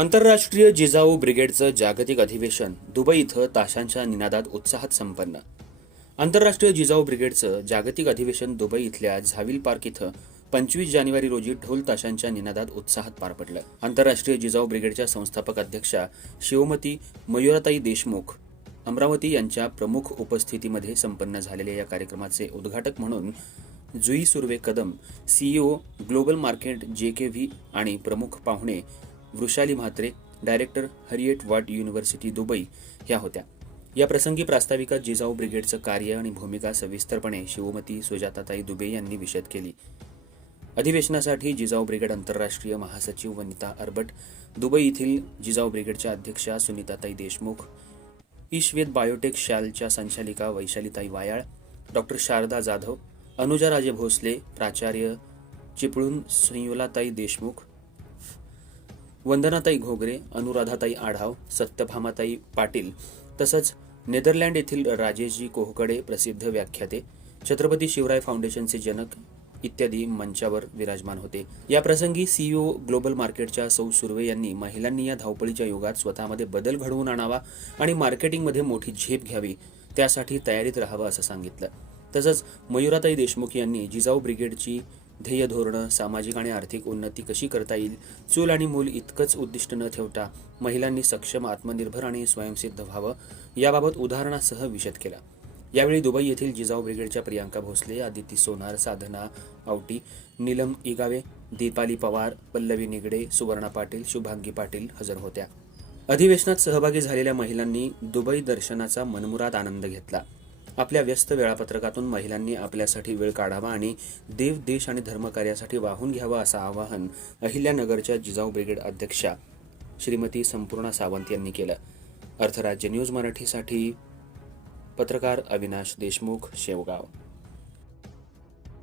आंतरराष्ट्रीय जिजाऊ ब्रिगेडचं जागतिक अधिवेशन दुबई इथं ताशांच्या निनादात उत्साहात संपन्न. आंतरराष्ट्रीय जिजाऊ ब्रिगेडचं जागतिक अधिवेशन दुबई इथल्या झाविल पार्क इथं पंचवीस जानेवारी रोजी ढोल ताशांच्या निनादात उत्साहात पार पडलं. आंतरराष्ट्रीय जिजाऊ ब्रिगेडच्या संस्थापक अध्यक्षा शिवमती मयुराताई देशमुख अमरावती यांच्या प्रमुख उपस्थितीमध्ये संपन्न झालेल्या या कार्यक्रमाचे उद्घाटक म्हणून Jui Surve Kadam CEO global market J K V आणि प्रमुख पाहुणे वृषाली म्हात्रे डायरेक्टर हरिएट वाट युनिव्हर्सिटी दुबई ह्या होत्या. या प्रसंगी प्रास्ताविकात जिजाऊ ब्रिगेडचं कार्य आणि भूमिका सविस्तरपणे शिवमती सुजाताताई दुबे यांनी विशद केली. अधिवेशनासाठी जिजाऊ ब्रिगेड आंतरराष्ट्रीय महासचिव वनिता अर्बट दुबई येथील जिजाऊ ब्रिगेडच्या अध्यक्षा सुनीताताई देशमुख ईश्वेत बायोटेक शॅलच्या संचालिका वैशालीताई वायाळ डॉक्टर शारदा जाधव अनुजा राजे भोसले प्राचार्य चिपळूण संयुलाताई देशमुख वंदनाताई घोगरे अनुराधाताई आढाव सत्यभामाताई पाटील तसंच नेदरलँड येथील राजेशजी कोहकडे प्रसिद्ध व्याख्याते छत्रपती शिवराय फाउंडेशनचे जनक इत्यादी मंचावर विराजमान होते. या प्रसंगी सीईओ ग्लोबल मार्केटच्या सौ सुर्वे यांनी महिलांनी या धावपळीच्या युगात स्वतःमध्ये बदल घडवून आणावा आणि मार्केटिंगमध्ये मोठी झेप घ्यावी त्यासाठी तयारीत राहावं असं सांगितलं. तसंच मयुराताई देशमुख यांनी जिजाऊ ब्रिगेडची ध्येय धोरणं सामाजिक आणि आर्थिक उन्नती कशी करता येईल? चूल आणि मूल इतकंच उद्दिष्ट न ठेवता महिलांनी सक्षम आत्मनिर्भर आणि स्वयंसिद्ध व्हावं याबाबत उदाहरणासह विशद केला. यावेळी दुबई येथील जिजाऊ ब्रिगेडच्या प्रियांका भोसले आदिती सोनार साधना आवटी नीलम इगावे दीपाली पवार पल्लवी निगडे सुवर्णा पाटील शुभांगी पाटील हजर होत्या. अधिवेशनात सहभागी झालेल्या महिलांनी दुबई दर्शनाचा मनमुराद आनंद घेतला. आपल्या व्यस्त वेळापत्रकातून महिलांनी आपल्यासाठी वेळ काढावा आणि देव देश आणि धर्मकार्यासाठी वाहून घ्यावा असं आवाहन अहिल्यानगरच्या जिजाऊ ब्रिगेड अध्यक्षा श्रीमती संपूर्णा सावंत यांनी केलं. अर्थराज्य न्यूज मराठीसाठी पत्रकार अविनाश देशमुख शेवगाव.